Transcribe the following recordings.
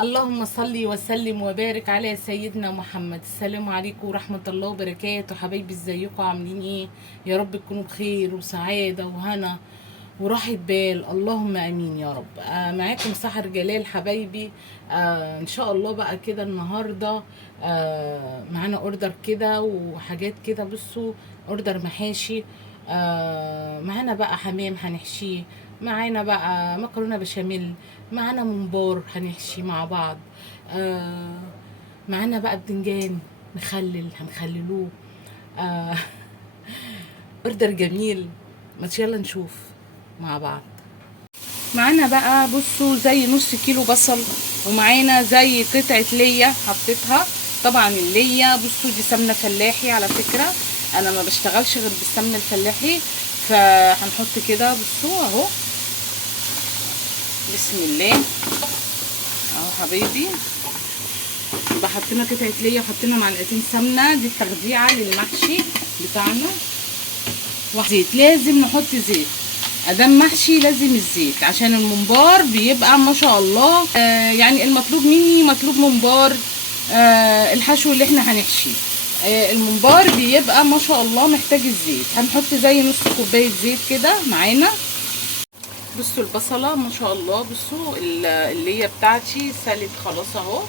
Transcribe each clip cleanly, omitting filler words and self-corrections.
اللهم صل وسلم وبارك على سيدنا محمد. السلام عليكم ورحمة الله وبركاته. حبايبي ازيكم عاملين ايه؟ يا رب تكونوا بخير وسعادة وهنا وراحة بال، اللهم امين يا رب. معاكم سحر جلال حبايبي. ان شاء الله بقى كده النهارده معانا اوردر كده وحاجات كده. بصوا، اوردر محاشي. معانا بقى حمام هنحشيه، معانا بقى مكرونه بشاميل، معانا ممبار هنحشي مع بعض. آه معانا بقى بتنجان هنخللوه. آه اوردر جميل. ما يلا نشوف مع بعض. معانا بقى بصوا زي نص كيلو بصل، ومعانا زي قطعة ليا حطيتها. طبعا الليا بصوا دي سمنة فلاحي على فكرة، انا ما بشتغلش غير بالسمنة الفلاحي. فهنحط كده بصوا اهو، بسم الله اهو حبايبي. يبقى حطينا قطعة ليا وحطينا معلقتين سمنة، دي التخديعة للمحشي بتاعنا. وزيت، لازم نحط زيت ادام محشي، لازم الزيت عشان الممبار بيبقى ما شاء الله. يعني المطلوب مني مطلوب ممبار. الحشو اللي احنا هنحشيه الممبار بيبقى ما شاء الله محتاج الزيت. هنحط زي نص كوبايه زيت كده معانا. بصوا البصله ما شاء الله، بصوا اللي هي بتاعتي سلت خلاص اهو،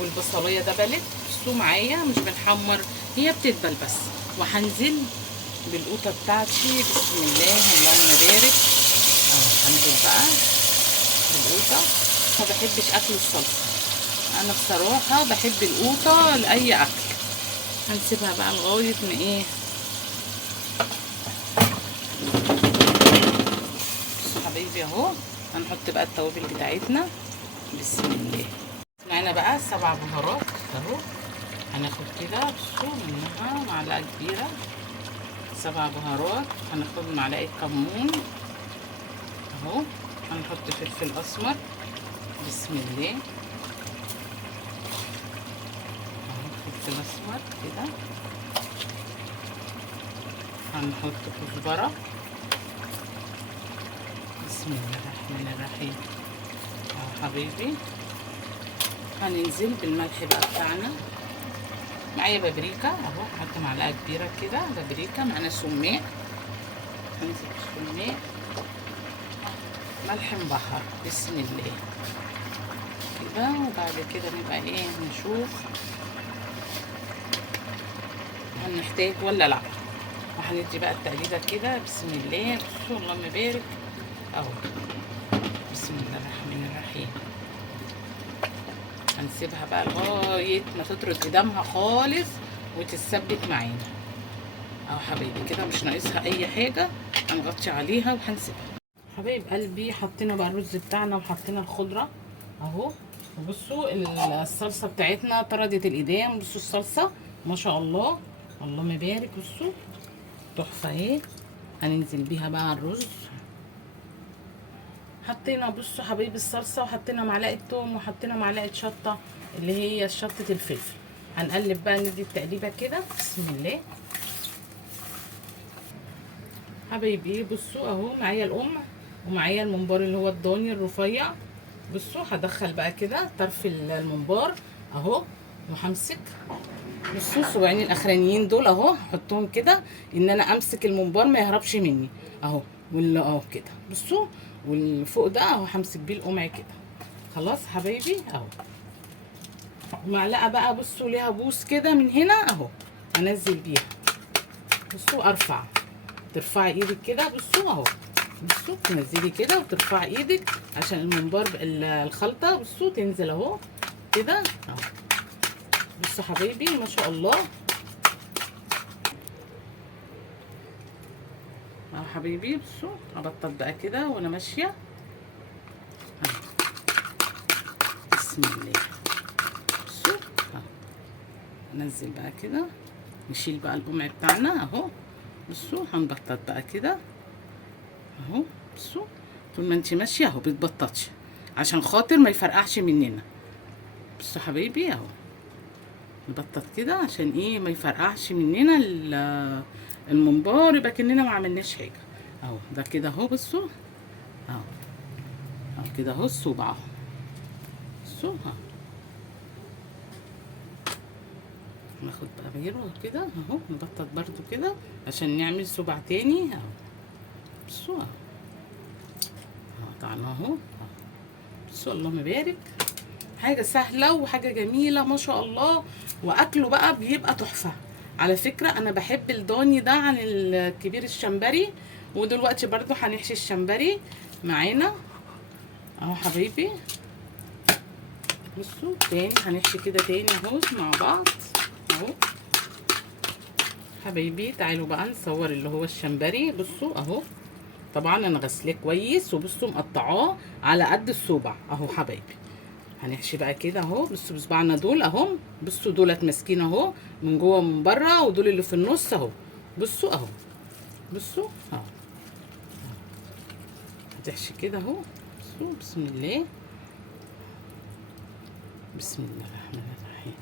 والبصليه دبلت. بصوا معايا مش بنحمر، هي بتدبل بس. وهنزل بالقوطه بتاعتي، بسم الله اللهم بارك. هنزل بقى بالقوطه. ما بحبش اكل الصلصه، انا بصراحه بحب القوطه لاي اكل. هنسيبها بقى لغايه ما ايه. بصوا حبايبي اهو، هنحط بقى التوابل بتاعتنا. بسم الله. معانا بقى 7 بهارات اهو، هناخد كده بصوا منها معلقه كبيره. 7 بهارات. هناخد معلقه كمون اهو. هنحط فلفل اسمر، بسم الله. فلفل اسمر كده. هنحط كزبره، بسم الله الرحمن الرحيم اهو حبيبي. هننزل بالملح بقى بتاعنا. معايا بابريكا اهو، هحط معلقه كبيره كده بابريكا. معانا سماق، هننزل بالسماق. ملح مبحر، بسم الله كده. وبعد كده نبقى ايه نشوف هنحتاج ولا لا. وهندي بقى التقليبه كده، بسم الله. بصوا اللهم بارك اهو، بسم الله الرحمن الرحيم. هنسيبها بقى لغايه ما تطرد قدامها خالص وتتثبت معانا اهو حبايبي كده. مش ناقصها اي حاجه، هنغطي عليها وهنسيبها. حبايب قلبي حطينا بقى الرز بتاعنا وحطينا الخضره اهو. وبصوا الصلصه بتاعتنا طردت القدام. بصوا الصلصه ما شاء الله اللهم بارك، بصوا تحفه اهي. هننزل بيها بقى على الرز. حطينا بصوا حبايبي الصلصه، وحطينا معلقه توم، وحطينا معلقه شطه اللي هي شطه الفلفل. هنقلب بقى، ندي التقليبه كده، بسم الله حبايبي. بصوا اهو معايا القمع ومعايا الممبار اللي هو الضاني الرفيع. بصوا هدخل بقى كده طرف الممبار اهو، وهمسك. بصوا الصباعين الاخرانيين دول اهو، هحطهم كده ان انا امسك الممبار ما يهربش مني اهو. اهو كده بصوا. والفوق ده اهو همسك بيه القمع كده. خلاص حبايبي اهو. معلقه بقى بصوا ليها بوس كده من هنا اهو، انزل بيها. بصوا ارفع، ترفعي ايدك كده بصوا اهو. بصوا تنزلي كده وترفعي ايدك عشان الممبار الخلطه بصوا تنزل اهو كده اهو. بصوا حبايبي ما شاء الله اهو حبايبي. بصوا ابطل بقى كده وانا ماشيه اهو، بسم الله. بصوا اهو، ننزل بقى كده، نشيل بقى القمع بتاعنا اهو. بصوا هنبطط بقى كده اهو. بصوا طول ما انت ماشيه اهو بتبططش عشان خاطر ما يفرقعش مننا. بصوا حبايبي اهو، نبطط كده عشان ايه ما يفرقعش مننا الممبار، يبقى كأننا ما عملناش حاجه اهو. ده كده اهو بصوا اهو، اهو كده اهو الصبع اهو. بصوا اهو ناخد بقى غيره كده اهو، نبطط برضو كده عشان نعمل سبع تاني اهو. بصوا اهو قطعناه اهو. بصوا اللهم بارك، حاجه سهله وحاجه جميله ما شاء الله، واكله بقى بيبقى تحفه. على فكره انا بحب الضاني ده عن الكبير الشمبري. ودلوقتي برضو هنحشي الشمبري معانا اهو حبايبي. بصوا تاني هنحشي كده تاني اهو مع بعض اهو حبايبي. تعالوا بقى نصور اللي هو الشمبري. بصوا اهو، طبعا انا غسلاه كويس، وبصوا مقطعاه على قد الصوبع اهو حبايبي. هنحشي بقى كده اهو. بصوا بصبعنا دول اهو، بصوا دولت ماسكين اهو من جوه ومن بره، ودول اللي في النص اهو. بصوا اهو، بصوا اهو. هتحشي كده اهو. بصوا بسم الله، بسم الله الرحمن الرحيم.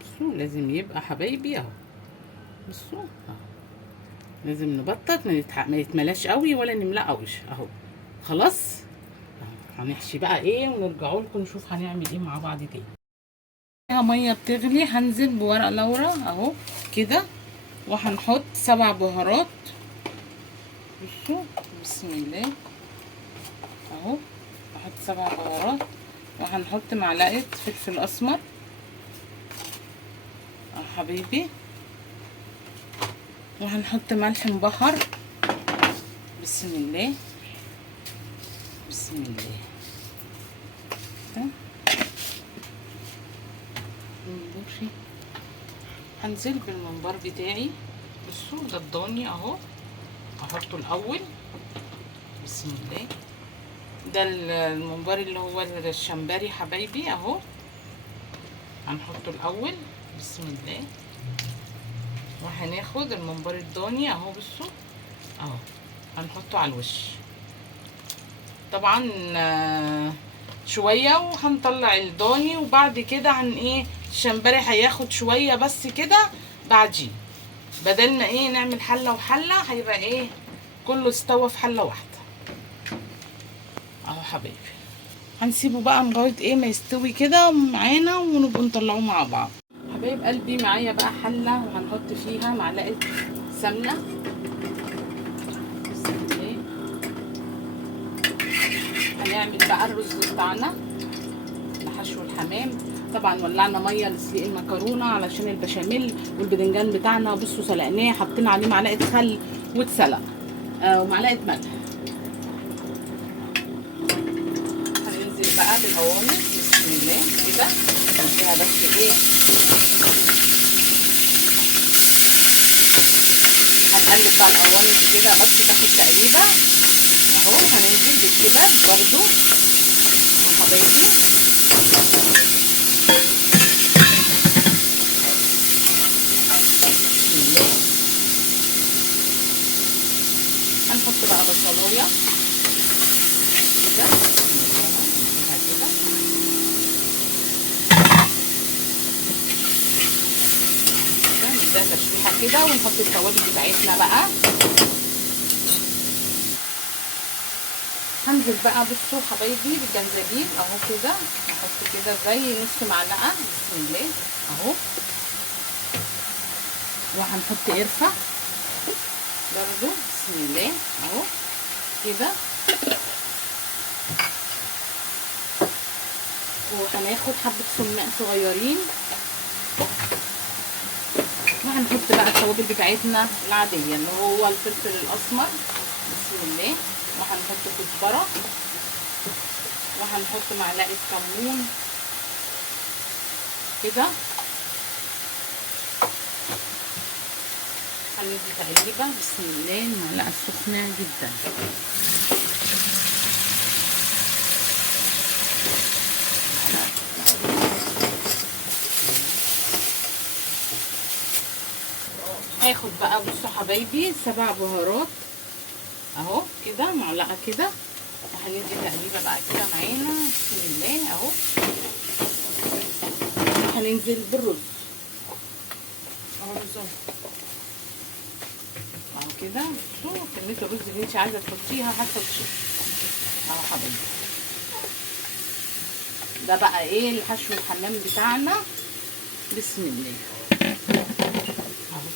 بصوا لازم يبقى حبايبي اهو. بصوا اهو، لازم نبطط، ما يتملاش قوي ولا نملاه قوي اهو. خلاص هنحشي بقى ايه ونرجعوا لكم نشوف هنعمل ايه مع بعض تاني. فيها ميه بتغلي، هنزل بورق لورا اهو كده، وهنحط 7 بهارات. بصوا بسم الله اهو، هحط 7 بهارات، وهنحط معلقه فلفل اسمر اهو حبيبي، وهنحط ملح مبهر. بسم الله بسم الله ده. هنزل بالمنبار بتاعي. بصوا ده الضاني اهو، احطه الاول. بسم الله. ده المنبار اللي هو الشمبري حبايبي اهو، هنحطه الاول. بسم الله. وهناخد المنبار الضاني اهو. بصوا اهو، هنحطه على الوش طبعا شويه، وهنطلع الضاني، وبعد كده ايه الشمبري هياخد شويه بس كده بعدين، بدل ما ايه نعمل حله وحله، هيبقى ايه كله استوى في حله واحده اهو حبايبي. هنسيبه بقى لغايه ايه ما يستوي كده معانا، ونبقى نطلعوه مع بعض. حبايب قلبي معايا بقى حله، وهنحط فيها معلقه سمنه. بسم الله. هنعمل بقى الرز بتاعنا لحشو الحمام. طبعا ولعنا ميه لسلق المكرونه علشان البشاميل، والبدنجان بتاعنا بصوا سلقناه، حطينا عليه معلقه خل واتسلق ومعلقه ملح. هننزل بقى بالقوانص. بسم الله كده نديها بس ايه، هنقلب بقى القوانص كده بس تاخد تقليبه اهو. هننزل بالكبد برضو حبايبي. هنحط بقى بصلايه كده كده، نديها تشويحه كده، ونحط التوابل بتاعتنا بقى. هنزل بقى بصوا حبايبي بالجنزبيل اهو كده، نحط كده زي نص معلقه. بسم الله اهو. وهنحط قرفه برضو. بسم الله اهو كده. وهناخد حبه سماق صغيرين، وهنحط بقى التوابل بتاعتنا العاديه اللي هو الفلفل الاسمر. بسم الله. وهنحط كزبره، وهنحط معلقه كمون كده. هندي تقليبه. بسم الله. المعلقه سخنه جدا. هاخد بقى بصوا حبايبي 7 بهارات اهو كده، معلقه كده، وهندي تقليبه بقى كده معانا. بسم الله اهو. هننزل بالرز اهو، رز اهو كده. بصوا كميه الرز اللي انت عايزه تحطيها هتحطيها اهو حبايبي. ده بقى ايه الحشو الحمام بتاعنا. بسم الله.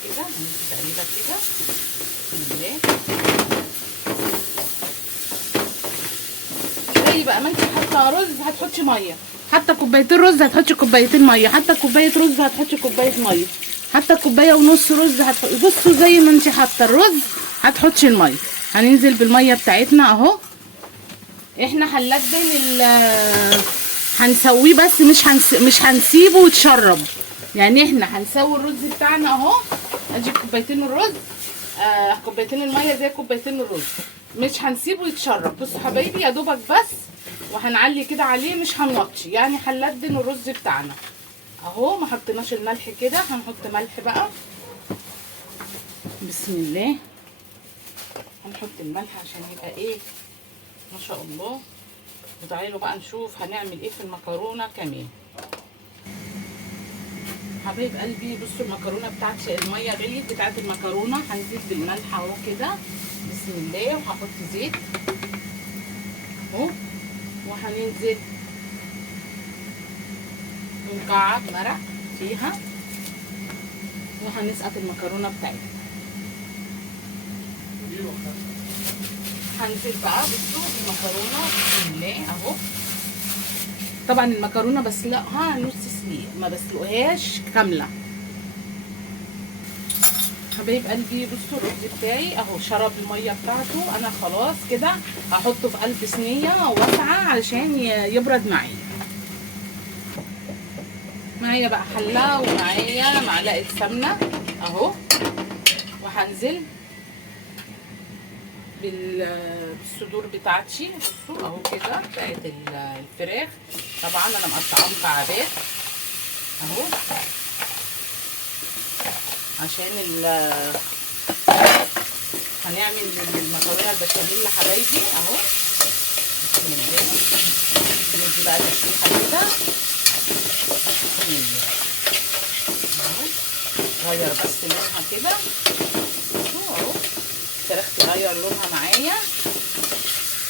كده، هندي تقريبا كده بسم الله. زي بقى ما انت حاطه رز هتحطي ميه، حتى كوبايتين رز هتحطي كوبايتين ميه، حتى كوبايه رز هتحطي كوبايه ميه، حتى كوبايه ونص رز هتحطي. بصوا زي ما انت حاطه الرز هتحطي الميه. هننزل بالميه بتاعتنا اهو. احنا هنلجن هنسويه بس مش هنسيبه يتشرب. يعني احنا هنسوي الرز بتاعنا اهو. ادي كوبايتين الرز، كوبايتين الميه زي كوبايتين الرز، مش هنسيبه يتشرب. بصوا حبايبي يا دوبك بس، وهنعلي كده عليه مش هنوطي، يعني هنلدن الرز بتاعنا اهو. ما حطيناش الملح كده، هنحط ملح بقى بسم الله. هنحط الملح عشان يبقى ايه ما شاء الله. وتعالوا بقى نشوف هنعمل ايه في المكرونه كمان. حبايب قلبي بصوا المكرونه بتاعتي الميه غليت بتاعت المكرونه. هنزيد بالملح اهو كده بسم الله، وهحط زيت اهو، وهننزل بمكعب مرق فيها، وهنسقط المكرونه بتاعتنا. هنزل بقى بصوا المكرونه بسم الله اهو. طبعا المكرونه بسلقها نص سليق، ما بسلقهاش كامله. حبايب قلبي بصوا الرز بتاعي اهو شرب الميه بتاعته. انا خلاص كده هحطه في قلب صينيه واسعه علشان يبرد معايا. معايا بقى حله ومعايا معلقه سمنه اهو، وهنزل بالصدور بتاعتي بصوا اهو كده بتاعت الفراخ. طبعا انا مقطعاها مكعبات اهو عشان هنعمل المكرونه البشاميل حبايبي اهو بسم الله. ندي بقى تشويحه كده بسم الله اهو. غير بس لونها كده اهو، الفراخ تغير لونها معايا.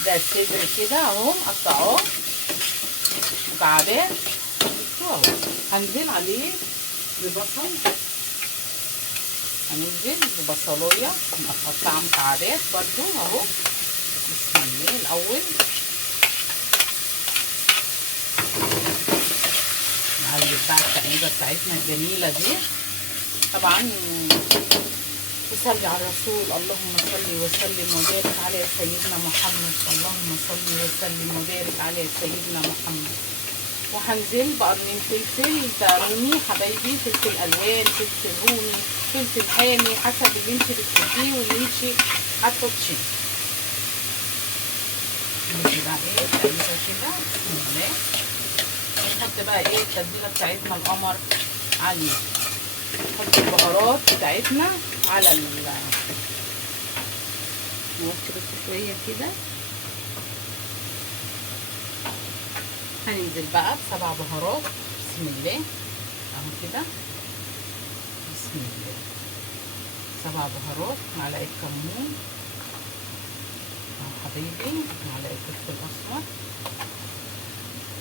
ده الصدر كده اهو مقطعاه مكعبات اهو. هنزل عليه ببصل، هننزل ببصلايه مقطعه مكعبات برضو اهو بسم الله. الاول نقلب بقى التقليبه بتاعتنا الجميله دي. طبعا وصلي على الرسول، اللهم صل وسلم وبارك على سيدنا محمد، اللهم صل وسلم وبارك على سيدنا محمد. وهنزل بقرنين فلفل رومي حبايبي، فلفل الوان، فلفل رومي، فلفل حامي، حسب اللي انت بتحبيه واللي انت هتحطيه. نيجي بقى ايه تقريبا كده بسم الله. نحط بقى ايه التتبيله بتاعتنا القمر عليه. نحط البهارات بتاعتنا على نوطي بس شويه كده. هننزل بقى ب7 بهارات بسم الله اهو كده بسم الله. 7 بهارات، معلقه كمون اهو حبايبي، معلقه فلفل اسمر،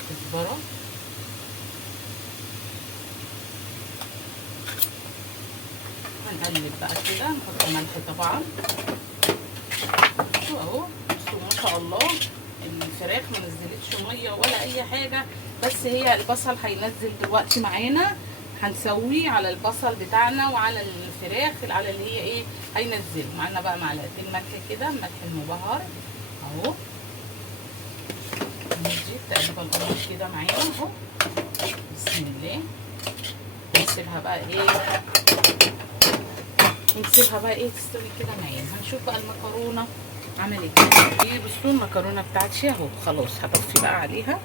كزبره، هنقلب بقى كده. نحط ملح طبعا بصوا اهو. بصوا ما شاء الله الفراخ ما نزلتش ميه ولا اي حاجه، بس هي البصل هينزل دلوقتي معانا. هنسويه على البصل بتاعنا وعلى الفراخ على اللي هي ايه هينزل معانا بقى. معلقتين ملح كده، ملح المبهر اهو. نجيب تقريبا القمر كده معانا اهو بسم الله. نسيبها بقى ايه تستوي كده معانا. هنشوف بقى المكرونه عملت ايه. بصوا المكرونه بتاعتي اهو خلاص. هطفي بقى عليها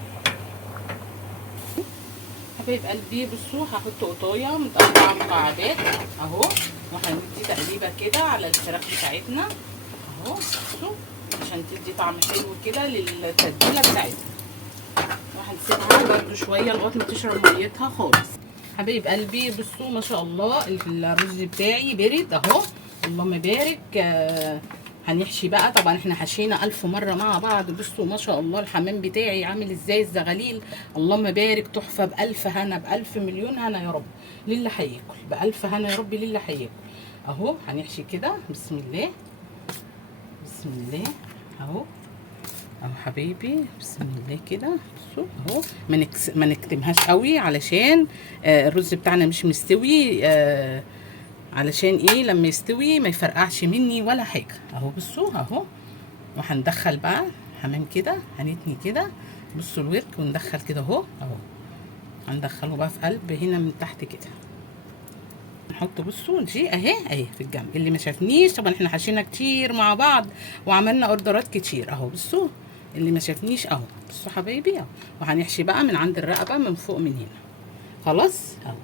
حبايب قلبي. بصوا هحط قطايه متقطعه مكعبات اهو، وهندي تقليبه كده على الفراخ بتاعتنا اهو بصوا عشان تدي طعم حلو كده للتتبيله بتاعتنا. وهنسيبها برده شويه لغايه ما تشرب ميتها خالص. حبايب قلبي بصوا ما شاء الله الرز بتاعي برد اهو، اللهم بارك. هنحشي بقى. طبعا احنا حشينا 1000 مره مع بعض. بصوا ما شاء الله الحمام بتاعي عامل ازاي الزغاليل، اللهم بارك، تحفه، ب1000 هنا، ب1000 مليون هنا يا رب للي هياكل، ب1000 هنا يا رب للي هياكل. اهو هنحشي كده بسم الله بسم الله. اهو حبايبي بسم الله كده. بصوا اهو ما نكتمهاش قوي علشان الرز بتاعنا مش مستوي، علشان ايه لما يستوي ما يفرقعش مني ولا حاجه. اهو بصوا اهو. وهندخل بقى حمام كده، هنتني كده. بصوا الورك وندخل كده اهو هندخله بقى في قلب هنا من تحت كده. نحط بصوا دي اهي في الجنب. اللي ما شافنيش طبعا احنا حشينا كتير مع بعض وعملنا اوردرات كتير. اهو بصوا اللي ما شافنيش اهو. بصوا حبايبي اهو. وهنحشي بقى من عند الرقبه من فوق من هنا. خلاص اهو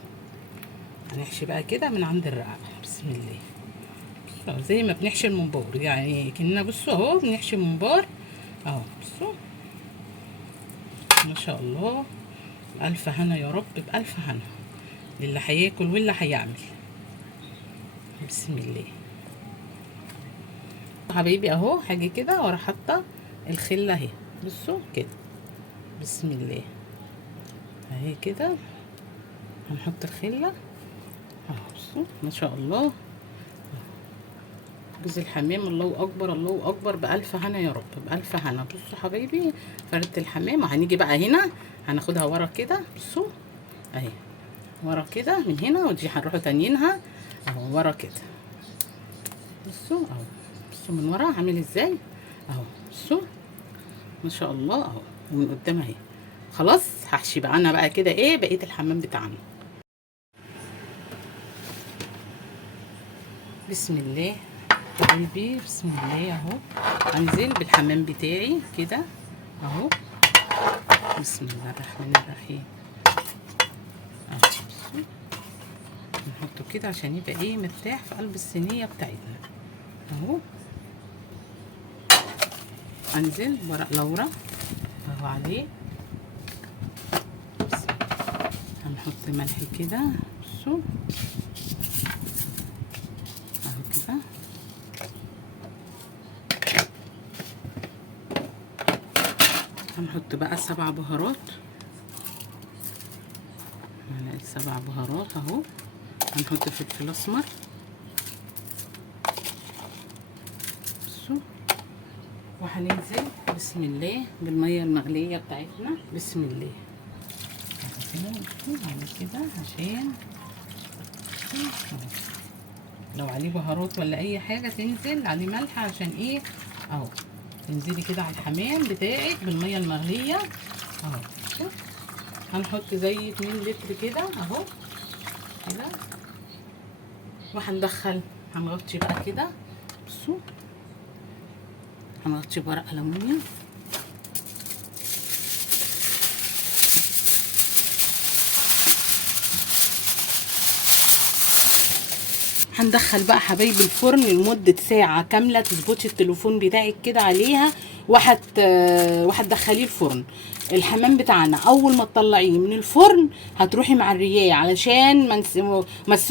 هنحشي بقى كده من عند الرقبه بسم الله. زي ما بنحشي الممبار يعني كنا. بصوا اهو بنحشي الممبار اهو. بصوا ما شاء الله. بألف هنا يا رب، بألف هنا للي هياكل واللي هيعمل. بسم الله حبايبي اهو. هاجي كده واروح حاطه الخله اهي. بصوا كده بسم الله اهي كده. هنحط الخله اهو. بصوا ما شاء الله جوز الحمام الله اكبر الله اكبر. بألف هنا يا رب، بألف هنا. بصوا حبايبي فردت الحمام. وهنيجي بقى هنا هناخدها ورا كده. بصوا اهي ورا كده من هنا، ودي هنروحوا تانيينها اهو ورا كده. بصوا اهو. بصوا من ورا عامل ازاي اهو. بصوا ما شاء الله اهو. ومن قدام اهي. خلاص هحشي بقى انا بقى كده ايه بقيه الحمام بتاعنا. بسم الله حبيبي بسم الله اهو. انزل بالحمام بتاعي كده اهو. بسم الله الرحمن الرحيم اهو. نحطه كده عشان يبقى ايه مرتاح في قلب الصينيه بتاعتنا اهو. انزل ورق لورا اهو عليه. هنحط ملح كده. بصوا اهو كده. هنحط بقى 7 بهارات. معلقه 7 بهارات اهو. هنحط فلفل اسمر. بصوا وهننزل بسم الله بالميه المغليه بتاعتنا. بسم الله هعمل كده عشان لو عليه بهارات ولا اي حاجه تنزل عليه ملح عشان ايه اهو. تنزلي كده على الحمام بتاعك بالميه المغليه اهو. هنحط زي 2 لتر كده اهو كده. وهندخل هنغطي بقى كده. بصوا هنغطي بورق ألمونيوم. هندخل بقى حبايبي الفرن لمده ساعه كامله. تظبطي التليفون بتاعك كده عليها وهتدخليه الفرن. الحمام بتاعنا اول ما تطلعيه من الفرن هتروحي معرياه علشان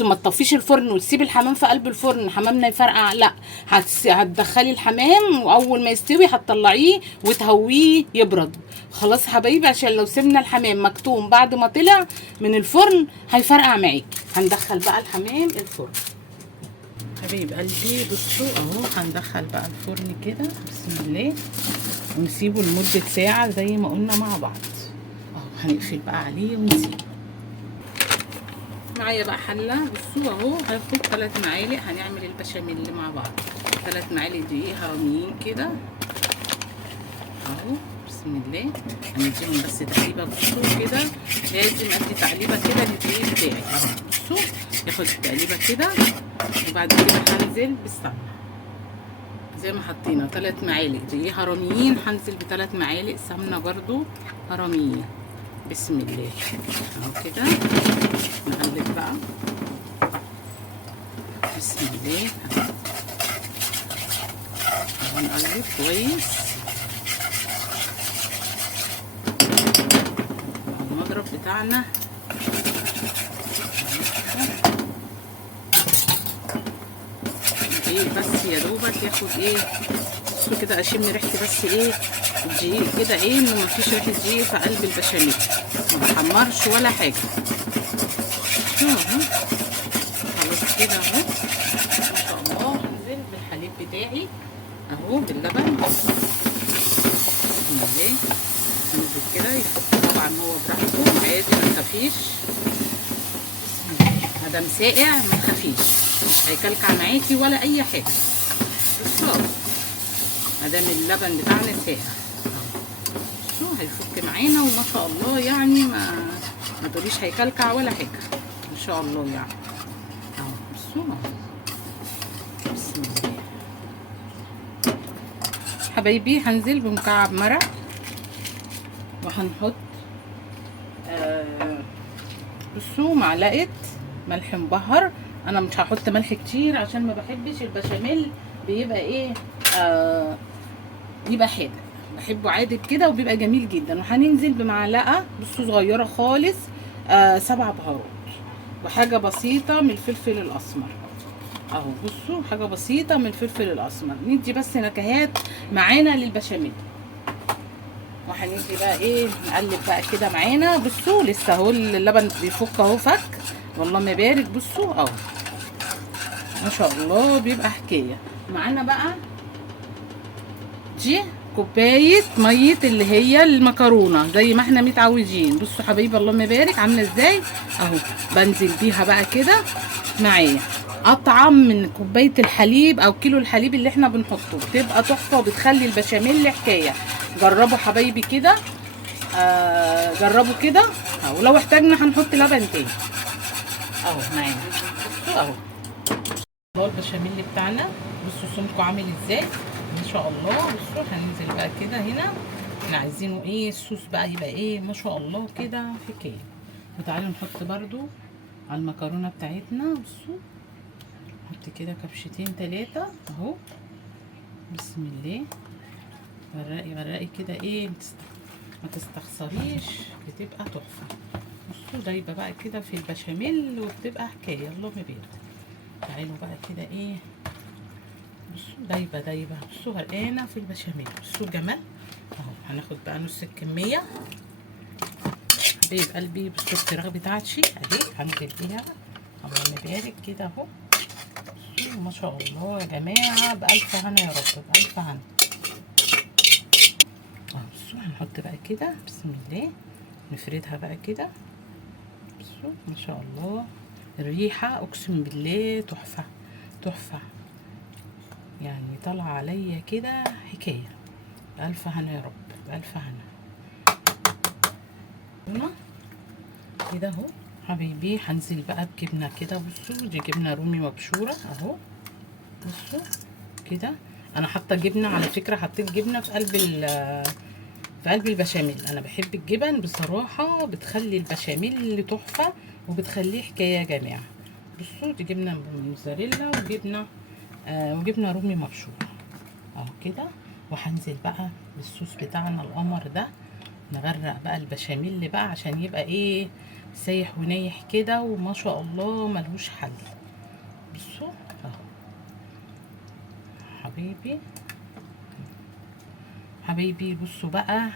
ما تطفيش الفرن وتسيبي الحمام في قلب الفرن حمامنا يفرقع. لا هتدخلي الحمام واول ما يستوي هتطلعيه وتهويه يبرد. خلاص حبايبي عشان لو سيبنا الحمام مكتوم بعد ما طلع من الفرن هيفرقع معاكي. هندخل بقى الحمام الفرن حبيب قلبي. بصوا اهو هندخل بقى الفرن كده بسم الله ونسيبه لمده ساعه زي ما قلنا مع بعض اهو. هنقفل بقى عليه ونسيبه. معايا بقى حله. بصوا اهو هاخد 3 معالق. هنعمل البشاميل مع بعض. 3 معالق دقيق هرميين كده اهو. بسم الله هنديهم بس تقليبه. بصوا كده لازم ادي تقليبه كده للدقيق بتاعي اهو. بصوا ياخد تقليبه كده. وبعد كده هنزل بالسمنه زي ما حطينا 3 معالق دقيق هرميين. هنزل ب3 معالق سمنه برضو هرميين. بسم الله اهو كده. نقلب بقى بسم الله اهو. نقلب كويس. المضرب بتاعنا بس يا دوبك ياخد ايه، بصوا كده اشم ريحه بس ايه الدقيق كده، ايه انه مفيش ريحه دقيق في قلب البشاميل، ما بحمرش ولا حاجه. اهو خلاص كده اهو ما شاء الله. هنزل بالحليب بتاعي اهو باللبن، ننزل كده طبعا هو براحته عادي ما تخافيش، مادام ساقع ما تخافيش مش هيكلكع معاكي ولا اي حاجه. بصوا مادام اللبن بتاعنا ساقع اهو هيفك معانا وما شاء الله، يعني ما تقوليش هيكلكع ولا حاجه ان شاء الله يعني اهو. بصوا بسم الله حبايبي. هنزل بمكعب مرق وهنحط بصوا معلقه ملح مبهر. انا مش هحط ملح كتير عشان ما بحبش البشاميل بيبقى ايه يبقى حادق، بحبه عادي كده وبيبقى جميل جدا. وهننزل بمعلقه بصوا صغيره خالص 7 بهارات وحاجه بسيطه من الفلفل الاسمر اهو. بصوا حاجه بسيطه من الفلفل الاسمر، ندي بس نكهات معانا للبشاميل. وهندي بقى ايه نقلب بقى كده معانا. بصوا لسه اهو اللبن بيفك اهو، فك والله ما بارك. بصوا اهو ما شاء الله بيبقى حكايه معانا. بقى دي كوبايه ميه اللي هي المكرونه زي ما احنا متعودين. بصوا حبايبي الله ما بارك عامله ازاي اهو. بنزل بيها بقى كده معايا اطعم من كوبايه الحليب او كيلو الحليب اللي احنا بنحطه، بتبقى تحفه وبتخلي البشاميل حكايه. جربوا حبايبي كده جربوا كده اهو. لو احتاجنا هنحط لبن تاني اهو معانا. بصوا اهو البشاميل بتاعنا بصوا سمكه عامل ازاي ما شاء الله. بصوا هننزل بقى كده هنا، احنا عايزينه ايه الصوص بقى يبقى ايه ما شاء الله كده حكايه. وتعالوا نحط برده على المكرونه بتاعتنا. بصوا نحط كده كبشتين 3 اهو بسم الله. غرقي غرقي كده ايه ما تستخسريش، بتبقى تحفه. بصوا دايبه بقى كده في البشاميل وبتبقى حكايه اللهم بارك. تعالوا بقى كده ايه بصوا دايبه دايبه. بصوا غرقانه في البشاميل. بصوا الجمال اهو. هناخد بقى نص الكميه حبيب قلبي. بصوا الفراخ بتاعتي اهي هنزل بيها اللهم بارك كده اهو. بصوا ما شاء الله يا جماعه بالف هنا يا رب بالف هنا اهو. بصوا هنحط بقى كده بسم الله نفردها بقى كده. بصوا ما شاء الله الريحه اقسم بالله تحفه تحفه، يعني طالعه عليا كده حكايه. بألف هنا يا رب بألف هنا كده اهو حبيبي. هنزل بقى بجبنه كده. بصوا دي جبنه رومي مبشوره اهو. بصوا كده انا حاطه جبنه على فكره، حطيت جبنه في قلب البشاميل. انا بحب الجبن بصراحه، بتخلي البشاميل تحفه وبتخليه حكايه يا جماعه. بصوا دي جبنه موزاريلا وجبنه رومي مبشوره اهو كده. وهنزل بقى بالصوص بتاعنا القمر ده، نغرق بقى البشاميل بقى عشان يبقى ايه سايح ونايح كده وما شاء الله ملهوش حل. بصوا اهو حبيبي حبيبي. بصوا بقى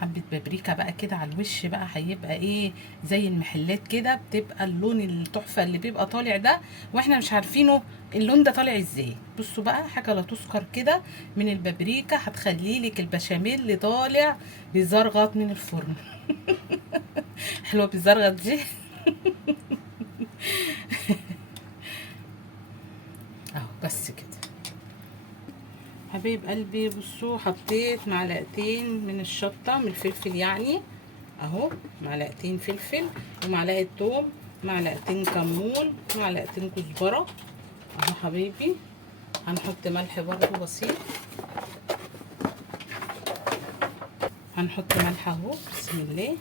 حبة بابريكا بقى كده على الوش بقى، هيبقى ايه زي المحلات كده، بتبقى اللون التحفة اللي بيبقى طالع ده واحنا مش عارفينه اللون ده طالع ازاي. بصوا بقى حاجة لا تذكر كده من البابريكا، هتخلي لك البشاميل اللي طالع بيزرغط من الفرن حلوة بيزرغط دي اهو بس كده حبيب قلبي. بصوا حطيت معلقتين من الشطه من الفلفل يعني اهو، معلقتين فلفل ومعلقه توم، معلقتين كمون، معلقتين كزبره اهو حبيبي. هنحط ملح برضو بسيط، هنحط ملح اهو بسم الله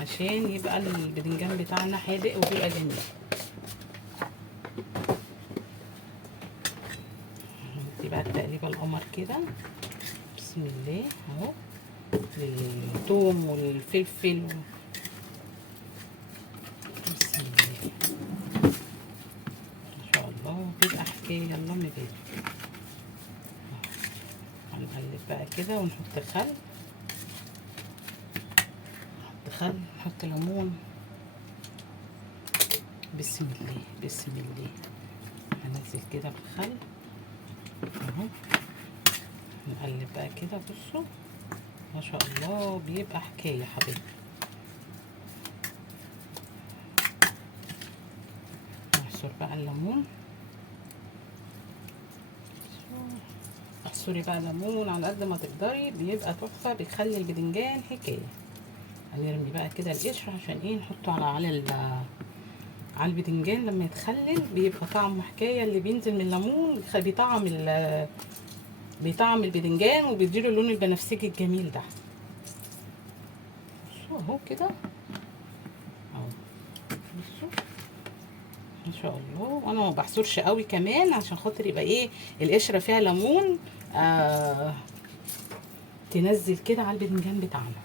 عشان يبقى البدنجان بتاعنا حادق وبيبقى جميل. دي بقى التقليبه القمر كده بسم الله اهو للثوم والفلفل بسم الله ما شاء الله بيبقى حكايه اللهم يبارك. هنقلب بقى كده ونحط خل، نحط ليمون. بسم الله بسم الله. هنزل كده بالخل اهو. نقلب بقى كده. بصوا ما شاء الله بيبقى حكايه حبيبي. نعصر بقى الليمون، اعصري بقى ليمون على قد ما تقدري، بيبقى تحفه، بيخلي البدنجان حكايه. هنرمي بقى كده القشر عشان ايه نحطه على البدنجان. لما يتخلل بيبقى طعمه حكايه، اللي بينزل من الليمون بيطعم البدنجان وبيديله اللون البنفسجي الجميل ده. بصوا اهو كده اهو. بصوا ما شاء الله. وانا ما بحصرش قوي كمان عشان خاطر يبقى ايه القشره فيها ليمون تنزل كده على البدنجان بتاعنا.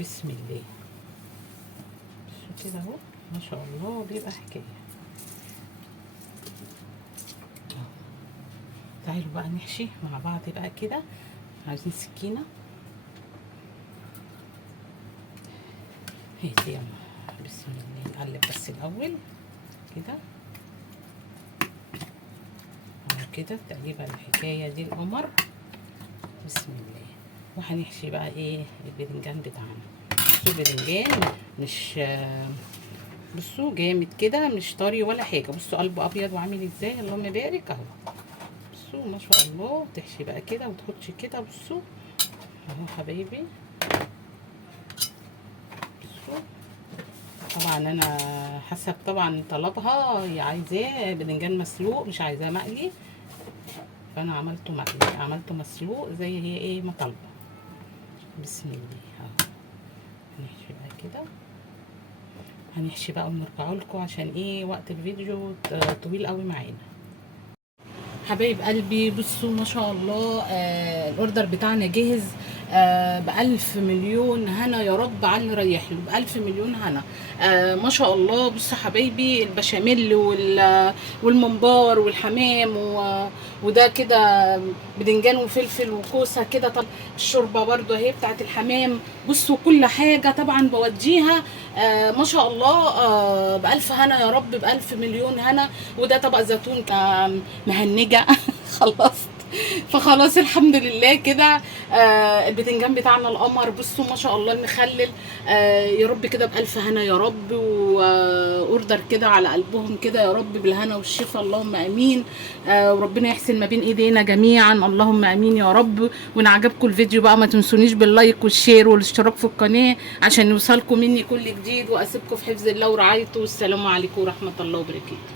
بسم الله. بصوا كده اهو ما شاء الله بيبقى حكايه. تعالوا بقى نحشي مع بعض بقى كده. عايزين سكينه. هاتي يلا. بسم الله. نقلب بس الاول كده كده التقليبه الحكايه دي القمر. بسم الله. وهنحشي بقى ايه البدنجان بتاعنا. بصوا البدنجان مش بصوا جامد كده، مش طري ولا حاجه. بصوا قلبه ابيض وعامل ازاي، اللهم بارك اهو. بصوا ما شاء الله. تحشي بقى كده وتحطي كده. بصوا اهو حبايبي. بصوا طبعا انا حسب طبعا طلبها، هي عايزاه بدنجان مسلوق مش عايزاه مقلي، فانا عملته مقلي، عملته مسلوق زي هي ايه ما طالبه. بسم الله اهو. هنحشي بقى كده. هنحشي بقى ونرجعوا لكم عشان ايه وقت الفيديو طويل قوي معانا حبايب قلبي. بصوا ما شاء الله الاوردر بتاعنا جاهز. بألف مليون هنا يا رب على اللي رايح له، بألف مليون هنا. ما شاء الله. بصوا حبايبي البشاميل والممبار والحمام وده كده بدنجان وفلفل وكوسه كده. طب الشوربه برده اهي بتاعت الحمام. بصوا كل حاجه طبعا بوديها. ما شاء الله. بألف هنا يا رب، بألف مليون هنا. وده طبق زيتون مهنجه خلصت. فخلاص الحمد لله كده. البتنجان بتاعنا القمر. بصوا ما شاء الله المخلل. يا رب كده بألف هنا يا رب، واوردر كده على قلبهم كده يا رب بالهنا والشفا، اللهم امين. وربنا يحسن ما بين ايدينا جميعا، اللهم امين يا رب. وان عجبكم الفيديو بقى ما تنسونيش باللايك والشير والاشتراك في القناه عشان يوصلكم مني كل جديد، واسيبكم في حفظ الله ورعايته. والسلام عليكم ورحمه الله وبركاته.